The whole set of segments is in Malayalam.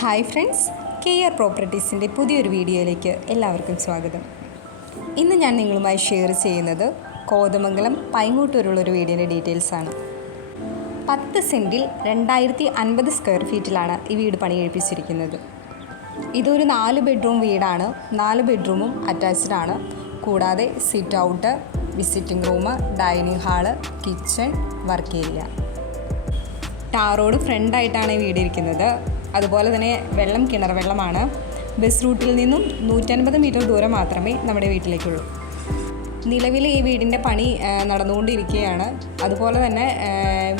ഹായ് ഫ്രണ്ട്സ് കെ ആർ പ്രോപ്പർട്ടീസിന്റെ പുതിയൊരു വീഡിയോയിലേക്ക് എല്ലാവർക്കും സ്വാഗതം. ഇന്ന് ഞാൻ നിങ്ങളുമായി ഷെയർ ചെയ്യുന്നത് കോതമംഗലം പൈങ്ങോട്ടൂരുള്ളൊരു വീടിന്റെ ഡീറ്റെയിൽസാണ് പത്ത് സെന്റിൽ രണ്ടായിരത്തി അൻപത് സ്ക്വയർ ഫീറ്റിലാണ് ഈ വീട് പണി കഴിപ്പിച്ചിരിക്കുന്നത് ഇതൊരു നാല് ബെഡ്റൂം വീടാണ്. നാല് ബെഡ്റൂമും അറ്റാച്ച്ഡ് ആണ്. കൂടാതെ sit out visiting room dining hall kitchen work area tar road ഫ്രണ്ടായിട്ടാണ് ഈ വീട് ഇരിക്കുന്നത്. അതുപോലെ തന്നെ വെള്ളം കിണർ വെള്ളമാണ്. ബസ് റൂട്ടിൽ നിന്നും നൂറ്റൻപത് മീറ്റർ ദൂരം മാത്രമേ നമ്മുടെ വീട്ടിലേക്കുള്ളൂ. നിലവിൽ ഈ വീടിന്റെ പണി നടന്നുകൊണ്ടിരിക്കുകയാണ്. അതുപോലെ തന്നെ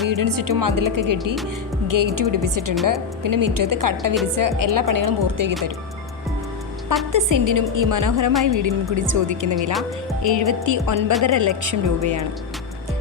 വീടിന് ചുറ്റും മതിലൊക്കെ കെട്ടി ഗേറ്റ് പിടിപ്പിച്ചിട്ടുണ്ട്. പിന്നെ മുറ്റത്ത് കട്ട വിരിച്ച് എല്ലാ പണികളും പൂർത്തിയാക്കി തരും. പത്ത് സെന്റിനും ഈ മനോഹരമായ വീടിനും കൂടി ചോദിക്കുന്ന വില എഴുപത്തി ഒൻപതര ലക്ഷം രൂപയാണ്.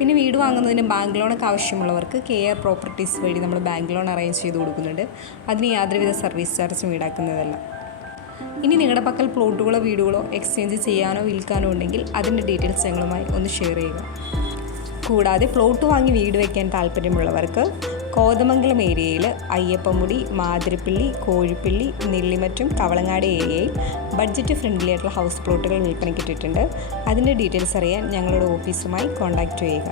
പിന്നെ വീട് വാങ്ങുന്നതിന് ബാങ്ക് ലോണൊക്കെ ആവശ്യമുള്ളവർക്ക് കെ ആർ പ്രോപ്പർട്ടീസ് വഴി നമ്മൾ ബാങ്ക് ലോൺ അറേഞ്ച് ചെയ്ത് കൊടുക്കുന്നുണ്ട്. അതിന് യാതൊരുവിധ സർവീസ് ചാർജും ഈടാക്കുന്നതല്ല. ഇനി നിങ്ങളുടെ പക്കൽ പ്ലോട്ടുകളോ വീടുകളോ എക്സ്ചേഞ്ച് ചെയ്യാനോ വിൽക്കാനോ ഉണ്ടെങ്കിൽ അതിന്റെ ഡീറ്റെയിൽസ് ഞങ്ങളുമായി ഒന്ന് ഷെയർ ചെയ്യുക. കൂടാതെ പ്ലോട്ട് വാങ്ങി വീട് വയ്ക്കാൻ താല്പര്യമുള്ളവർക്ക് കോതമംഗലം ഏരിയയിൽ അയ്യപ്പമുടി മാതിരിപ്പിള്ളി കോഴിപ്പിള്ളി നെല്ലിമറ്റം കവളങ്ങാട് ഏരിയയിൽ ബഡ്ജറ്റ് ഫ്രണ്ട്ലി ആയിട്ടുള്ള ഹൗസ് പ്ലോട്ടുകൾ വിൽപ്പനയ്ക്കിട്ടിട്ടുണ്ട് അതിന്റെ ഡീറ്റെയിൽസ് അറിയാൻ ഞങ്ങളുടെ ഓഫീസുമായി കോൺടാക്റ്റ് ചെയ്യുക.